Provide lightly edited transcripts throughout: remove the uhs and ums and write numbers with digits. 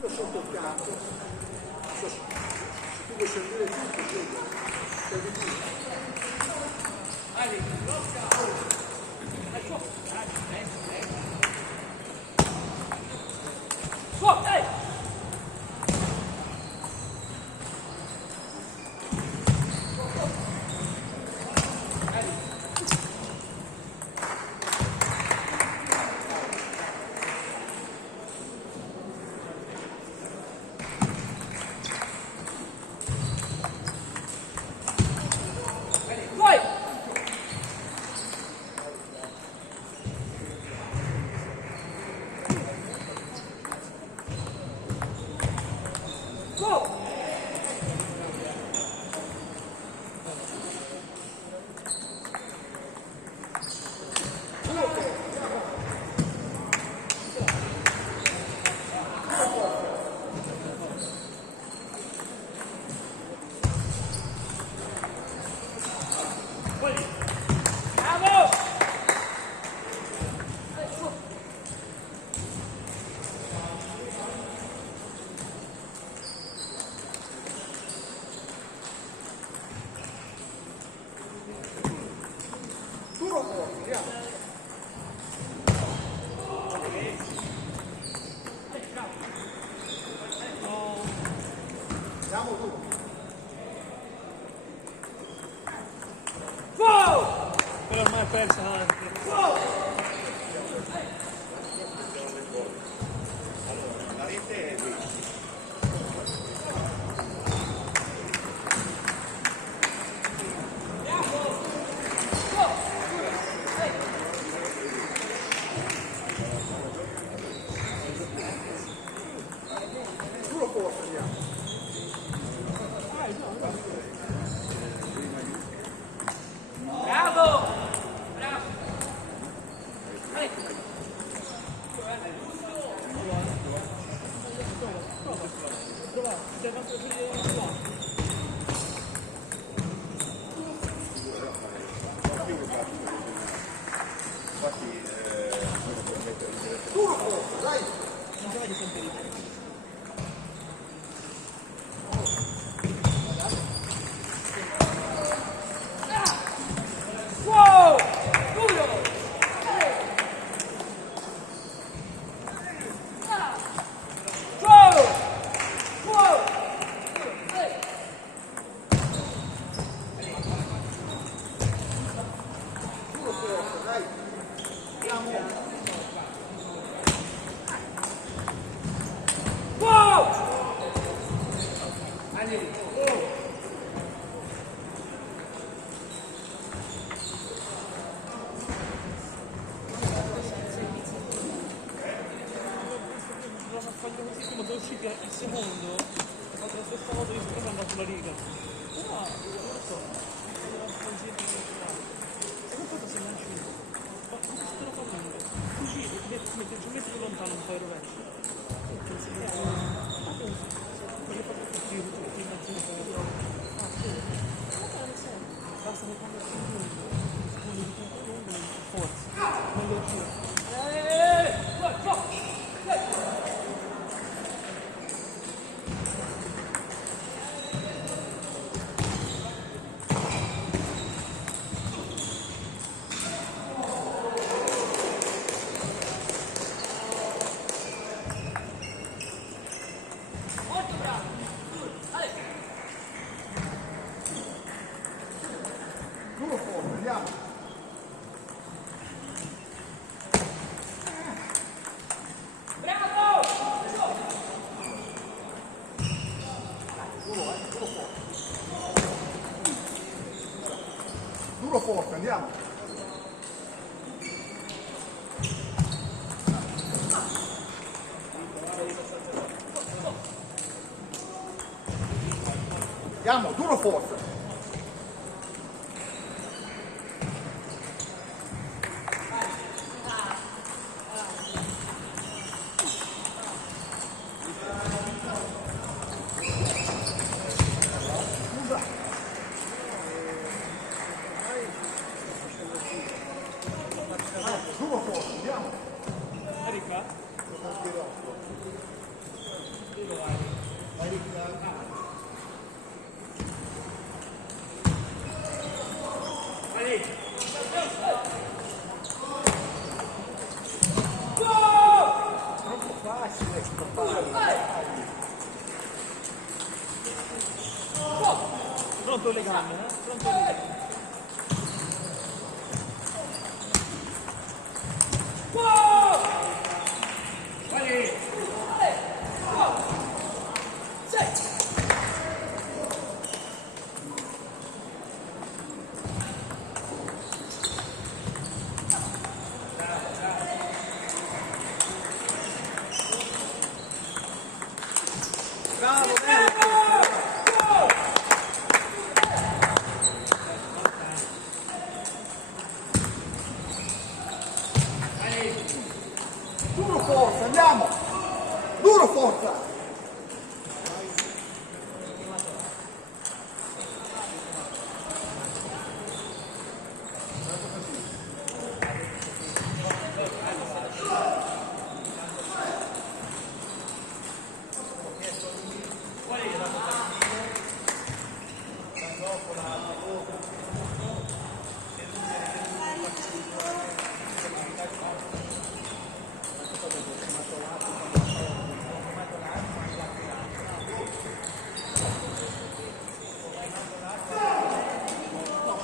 Io sotto il campo, se tu vuoi servire tutto, sei vicino. Quello ormai è perso anche. La rete è qui. Sono usciti il secondo, ho fatto la stessa volta che sono andato sulla riga. Però, non lo so, secondo me se ne è uscito. Ma come sto facendo? Uscito, ci metti più lontano un po' il rovescio. Perché fa tutti i mezzi di ferro. Ah, sì. Basta che quando si lungo, forza, non lo giro. Duro forte, andiamo. Andiamo, duro forte. Duro forte, andiamo. Erika? pronto le gambe, pronto le gambe. Bravo, bello! Duro forza, andiamo! Duro forza!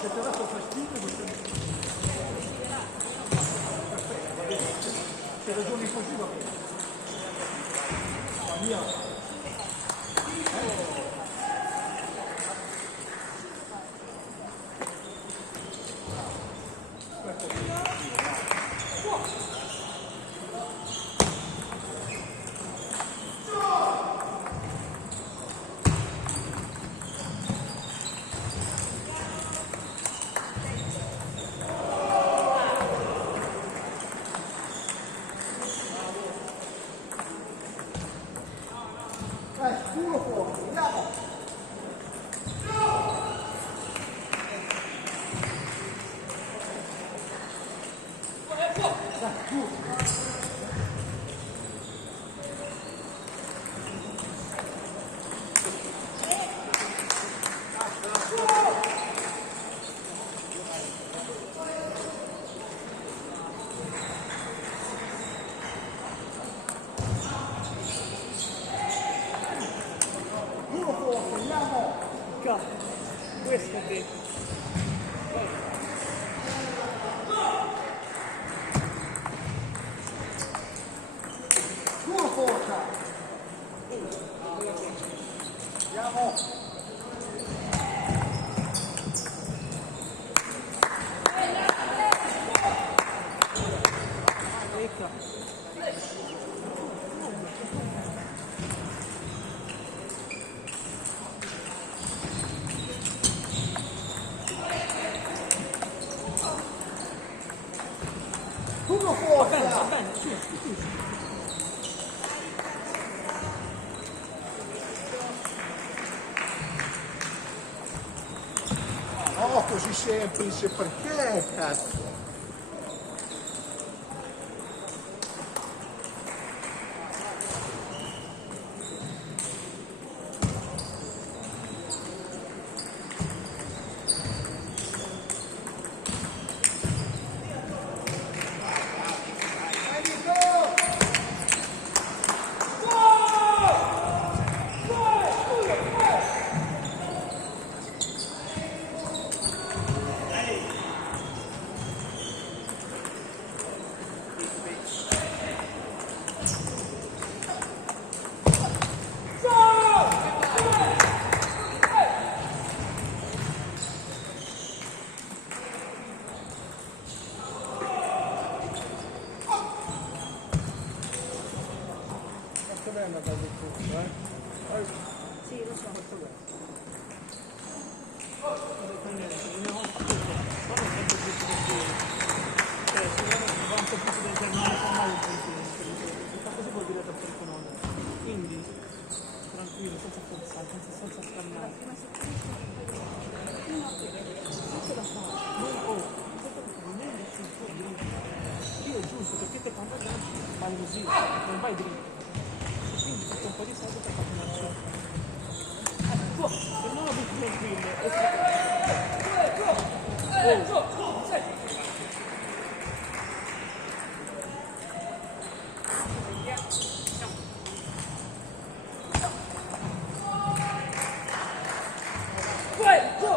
Se ti ha dato fastidio, perfetto, va bene. Se ragioni così va bene. La mia. Duro forza, andiamo! Duro forza, andiamo! Questo è detto. Duro forza! Andiamo! Duro forza! Va bene, sì. No, così semplice, perché cazzo? È andata del tutto, Sì, lo so. Quindi tranquillo, senza forzare, senza scannare. Senza da fare. Io è giusto, perché te quando vai così, non vai dritto. Quindi tutto un po' di soldi per fare una azione. Se non lo dici tranquillo, Go!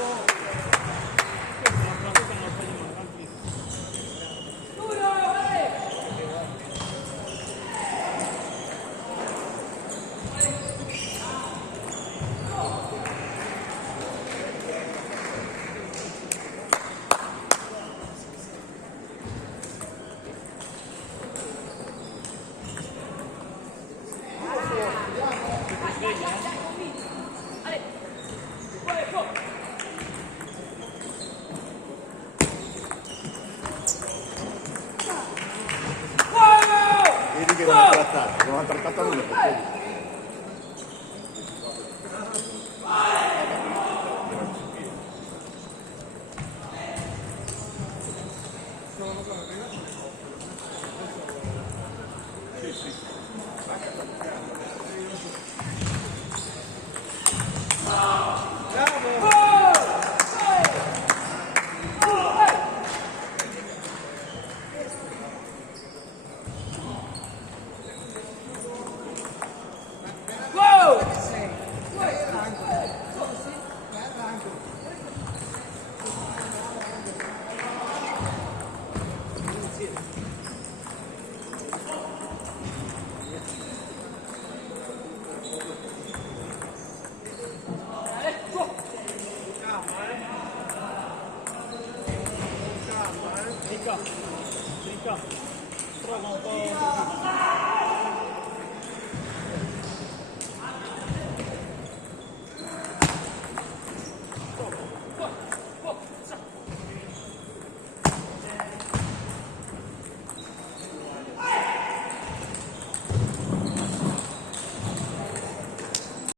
la cosa non la voglio mai, altri. Vedi che non ha trattato, non ha trattato nulla perché Ricca, trova un po' così.